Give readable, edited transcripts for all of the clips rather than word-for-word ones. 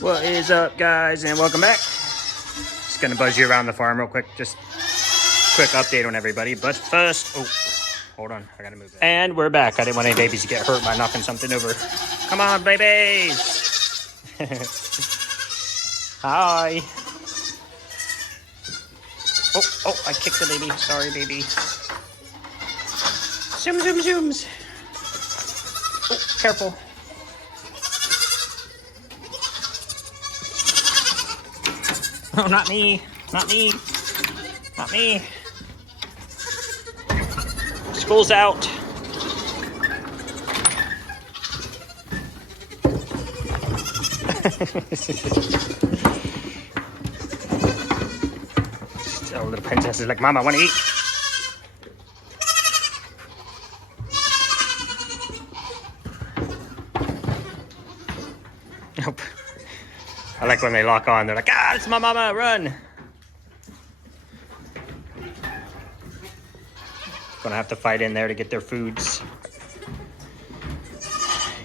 What is up, guys, and welcome back. Just gonna buzz you around the farm real quick. Just quick update on everybody. But first, oh, hold on, I gotta move that. And we're back. I didn't want any babies to get hurt by knocking something over. Come on, babies. Hi. Oh, I kicked the baby. Sorry, baby. Zoom, zoom, zooms. Oh, careful. Oh, not me. Not me. Not me. School's out. So little princess is like, Mama, I want to eat. Nope. I like when they lock on. They're like, ah, it's my mama, run. Gonna have to fight in there to get their foods.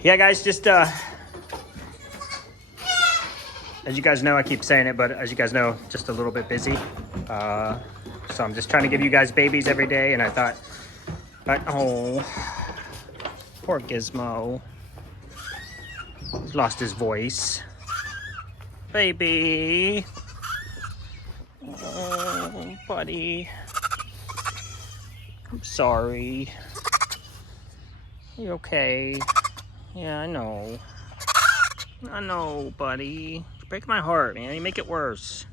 Yeah, guys, just as you guys know, I keep saying it, but as you guys know, just a little bit busy. So I'm just trying to give you guys babies every day, and I thought, oh, poor Gizmo. He's lost his voice. Baby. Oh, buddy. I'm sorry. You okay? Yeah, I know. I know, buddy. You break my heart, man. You make it worse.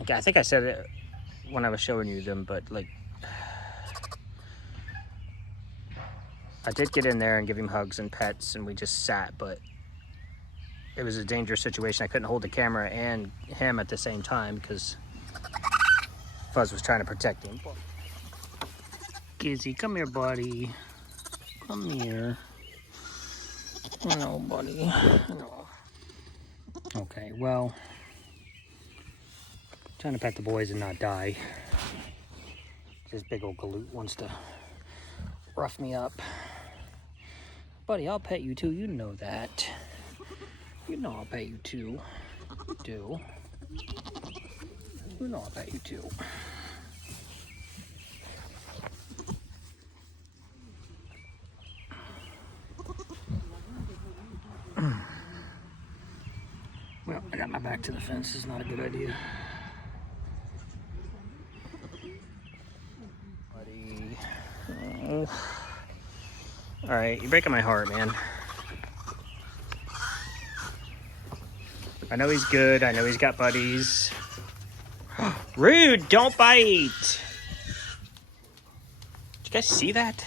Okay, I think I said it when I was showing you them, but like, I did get in there and give him hugs and pets, and we just sat, but it was a dangerous situation. I couldn't hold the camera and him at the same time because Fuzz was trying to protect him. Gizzy, come here, buddy. Come here. No, buddy. No. Okay, well, trying to pet the boys and not die. This big old galoot wants to rough me up. Buddy, I'll pet you too. You know that. You know I'll pet you too. You do. You know I'll pet you too. Well, I got my back to the fence. It's not a good idea. Buddy. Oh. All right, you're breaking my heart, man. I know he's good. I know he's got buddies. Rude, don't bite. Did you guys see that?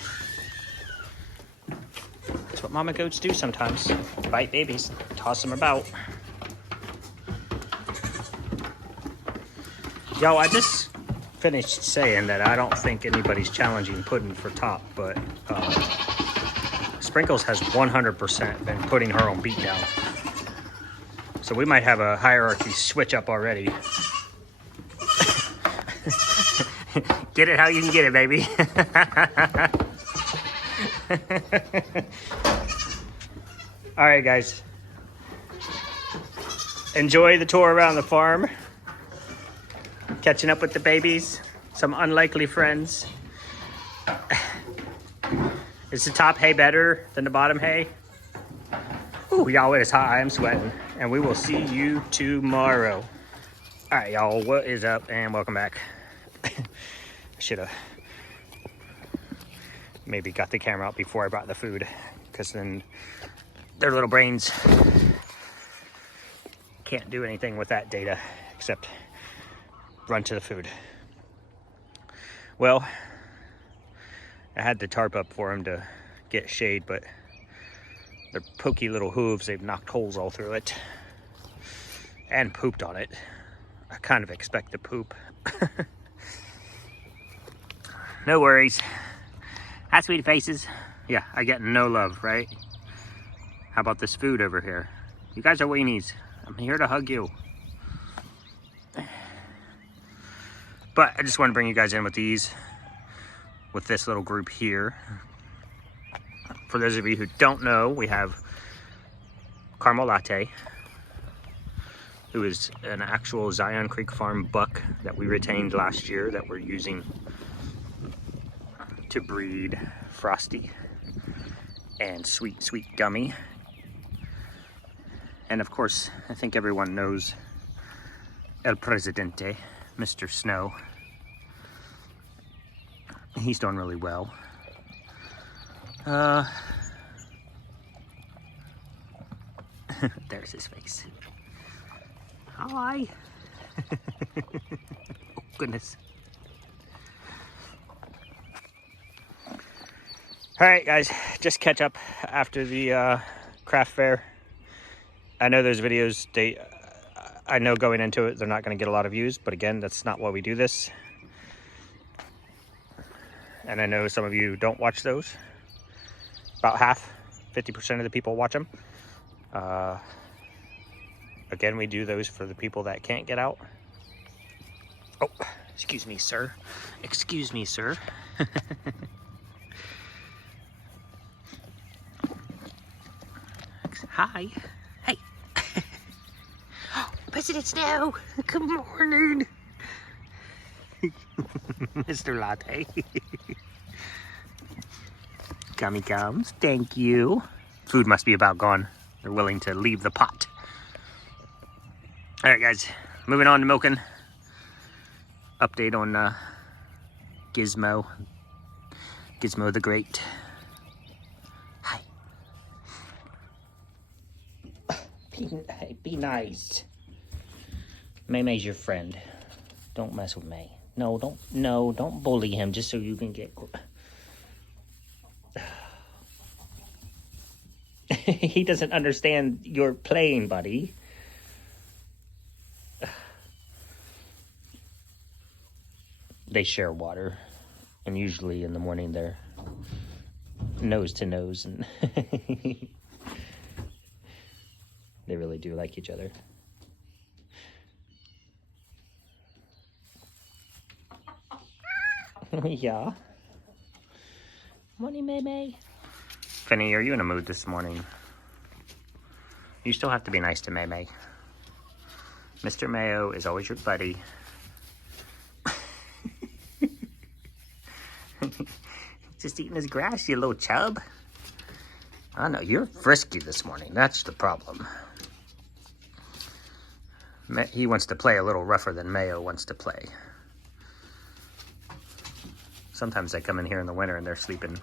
That's what mama goats do sometimes. Bite babies, toss them about. Yo, I just finished saying that I don't think anybody's challenging Puddin' for top, but Sprinkles has 100% been putting her on beatdown. So we might have a hierarchy switch up already. Get it how you can get it, baby. All right, guys. Enjoy the tour around the farm. Catching up with the babies. Some unlikely friends. Is the top hay better than the bottom hay? Ooh, y'all, it is hot. I am sweating. And we will see you tomorrow. All right, y'all, what is up? And welcome back. I should have maybe got the camera out before I brought the food, because then their little brains can't do anything with that data except run to the food. Well, I had the tarp up for them to get shade, but their pokey little hooves, they've knocked holes all through it and pooped on it. I kind of expect to poop. No worries. Hi, sweetie faces. Yeah, I get no love, right? How about this food over here? You guys are weenies. I'm here to hug you. But I just want to bring you guys in with these, with this little group here. For those of you who don't know, we have Caramel Latte, who is an actual Zion Creek Farm buck that we retained last year that we're using to breed Frosty and Sweet Sweet Gummy. And of course, I think everyone knows El Presidente, Mr. Snow. He's doing really well. There's his face. Hi. Oh, goodness. All right, guys, just catch up after the craft fair. I know those videos, I know going into it, they're not going to get a lot of views, but again, that's not why we do this. And I know some of you don't watch those. About half, 50% of the people watch them. Again, we do those for the people that can't get out. Oh, excuse me, sir. Excuse me, sir. Hi. Hey. President Snow. Good morning. Mr. Latte. Gummy gums. Thank you. Food must be about gone. They're willing to leave the pot. All right, guys. Moving on to milking. Update on Gizmo. Gizmo the Great. Hi. Be nice. May's your friend. Don't mess with May. No, don't bully him just so you can get... He doesn't understand you're playing, buddy. They share water, and usually in the morning they're nose to nose, and they really do like each other. Yeah. Morning, May. Finny, are you in a mood this morning? You still have to be nice to May. Mr. Mayo is always your buddy. Just eating his grass, you little chub. I know, you're frisky this morning. That's the problem. He wants to play a little rougher than Mayo wants to play. Sometimes they come in here in the winter and they're sleeping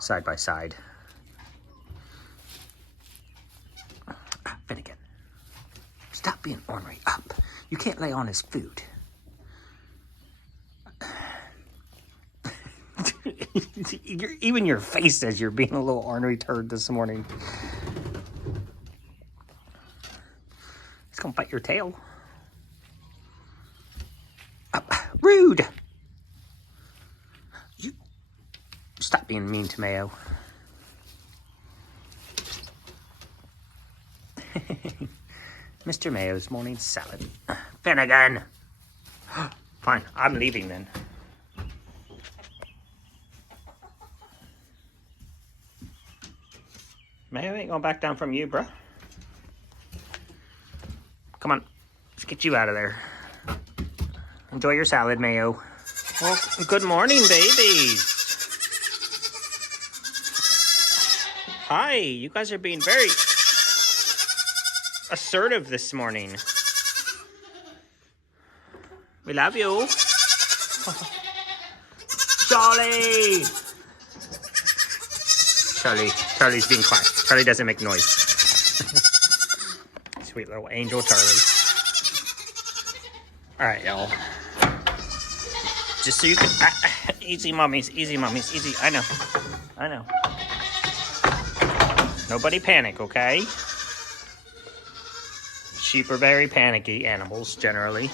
side by side. Finnegan, stop being ornery. Up. You can't lay on his food. Even your face says you're being a little ornery turd this morning. He's gonna bite your tail. Rude. You stop being mean to Mayo. Mr. Mayo's morning salad. Finnegan. Fine, I'm leaving then. Mayo ain't going back down from you, bruh. Come on, let's get you out of there. Enjoy your salad, Mayo. Well, good morning, babies. Hi, you guys are being very assertive this morning. We love you. Charlie! Charlie's being quiet. Charlie doesn't make noise. Sweet little angel Charlie. All right, y'all. Just so you can... easy, mummies. Easy, mummies. Easy. I know. Nobody panic, okay? Sheep are very panicky animals, generally.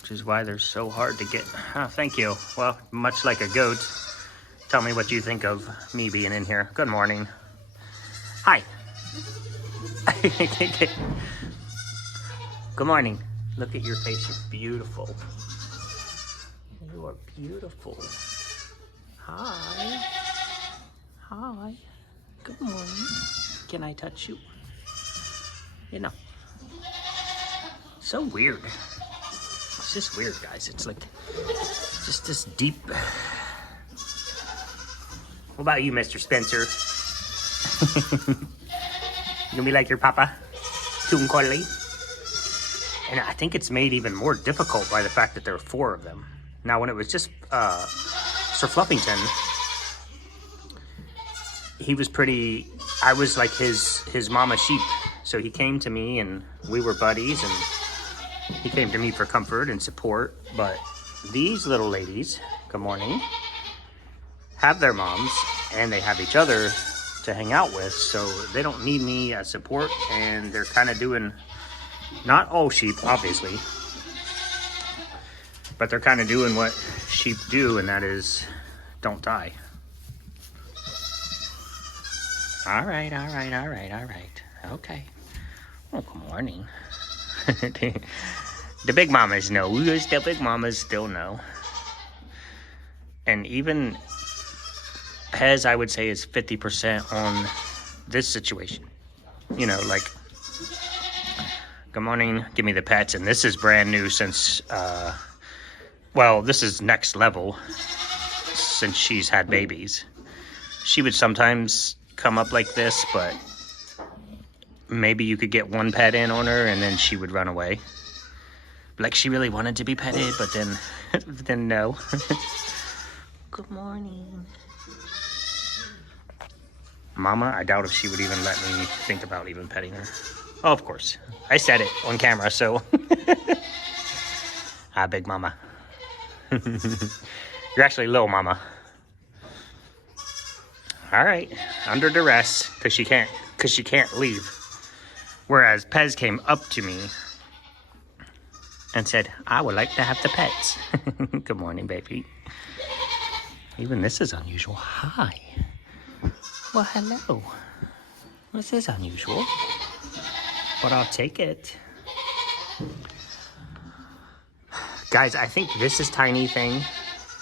Which is why they're so hard to get... Oh, thank you. Well, much like a goat... Tell me what you think of me being in here. Good morning. Hi. Good morning. Look at your face. You're beautiful. You are beautiful. Hi. Good morning. Can I touch you? You know. So weird. It's just weird, guys. It's like just this deep. What about you, Mr. Spencer? You gonna be like your papa? Cute and cuddly? And I think it's made even more difficult by the fact that there are 4 of them. Now, when it was just Sir Fluffington, he was pretty, I was like his mama sheep. So he came to me and we were buddies and he came to me for comfort and support. But these little ladies, good morning, have their moms and they have each other to hang out with. So they don't need me as support, and they're kind of doing, not all sheep, obviously, but they're kind of doing what sheep do, and that is don't die. All right. Okay. Oh, good morning. The big mamas know. The big mamas still know. And even Pez, I would say, is 50% on this situation. You know, like, good morning, give me the pets. And this is brand new since, well, this is next level since she's had babies. She would sometimes come up like this, but maybe you could get one pet in on her and then she would run away. Like she really wanted to be petted, but then no. Good morning. Mama, I doubt if she would even let me think about even petting her. Oh, of course. I said it on camera, so. Hi, big mama. You're actually little mama. All right, under duress, because she can't leave. Whereas Pez came up to me and said, I would like to have the pets. Good morning, baby. Even this is unusual. Hi. Well, hello. This is unusual, but I'll take it. Guys, I think this is Tiny Thing,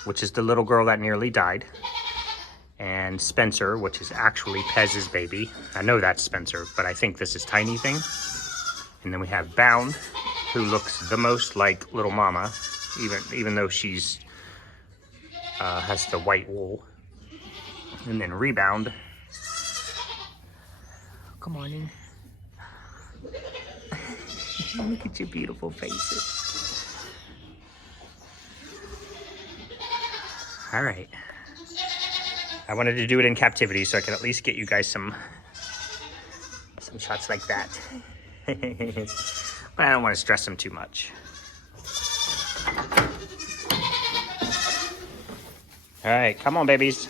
which is the little girl that nearly died. And Spencer, which is actually Pez's baby. I know that's Spencer, but I think this is Tiny Thing. And then we have Bound, who looks the most like Little Mama, even though she's has the white wool. And then Rebound. Good morning. Look at your beautiful faces. All right. I wanted to do it in captivity so I could at least get you guys some shots like that. But I don't want to stress them too much. All right, come on, babies.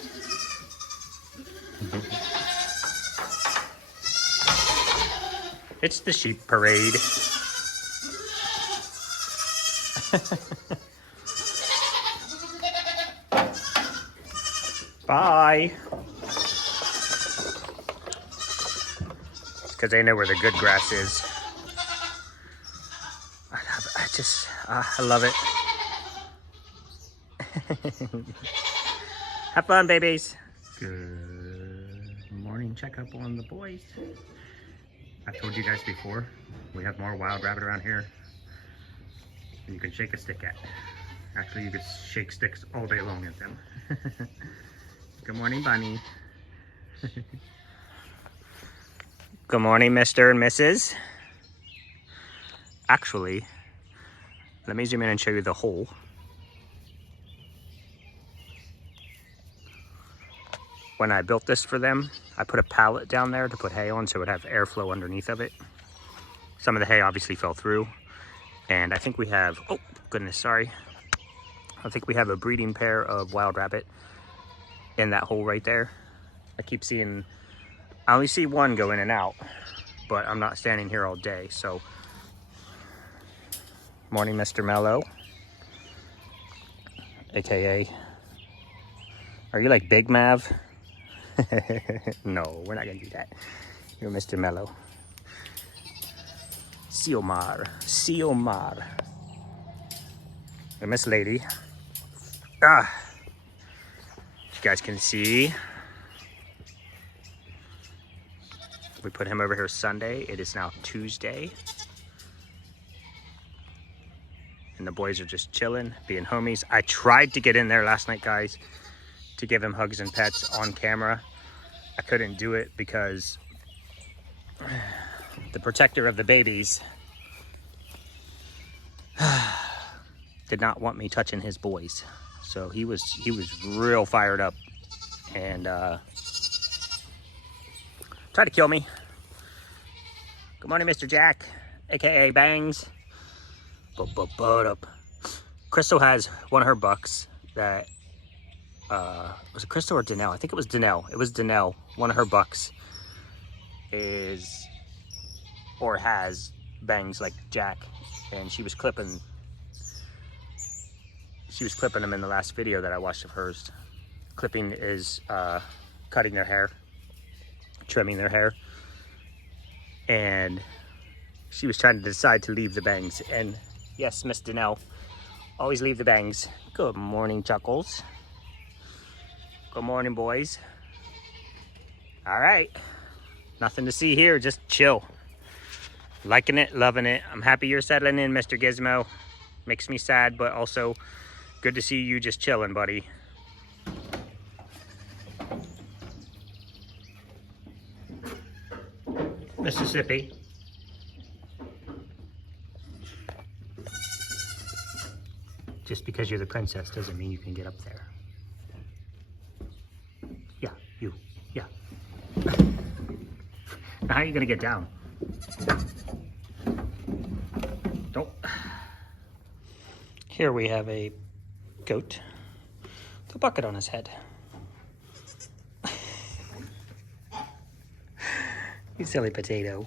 It's the sheep parade. Bye. It's because they know where the good grass is. I love it. Have fun, babies. Good morning checkup on the boys. I've told you guys before, we have more wild rabbit around here than you can shake a stick at. Actually, you could shake sticks all day long at them. Good morning, Bunny. Good morning, Mr. and Mrs. Actually, let me zoom in and show you the hole. When I built this for them, I put a pallet down there to put hay on so it would have airflow underneath of it. Some of the hay obviously fell through. And I think we have, oh goodness, sorry. I think we have a breeding pair of wild rabbit in that hole right there. I keep seeing, I only see one go in and out, but I'm not standing here all day, so. Morning, Mr. Mello. AKA, are you like Big Mav? No, we're not gonna do that. You're Mr. Mello. Siomar. And Miss Lady. You guys can see. We put him over here Sunday. It is now Tuesday. And the boys are just chilling, being homies. I tried to get in there last night, guys, to give him hugs and pets on camera. I couldn't do it because the protector of the babies did not want me touching his boys. So he was real fired up and tried to kill me. Good morning, Mr. Jack, aka Bangs. Crystal has one of her bucks that was it Crystal or Danelle? I think it was Danelle. It was Danelle. One of her bucks is or has bangs like Jack, and she was clipping them in the last video that I watched of hers. Clipping is cutting their hair, trimming their hair, and she was trying to decide to leave the bangs. And yes, Miss Danelle, always leave the bangs. Good morning, Chuckles. Good morning, boys. All right, nothing to see here, just chill. Liking it, loving it. I'm happy you're settling in, Mr. Gizmo. Makes me sad, but also good to see you just chilling, buddy. Mississippi. Just because you're the princess doesn't mean you can get up there. Yeah, you. Yeah. Now how are you gonna get down? Don't. Here we have a goat with a bucket on his head. You silly potato.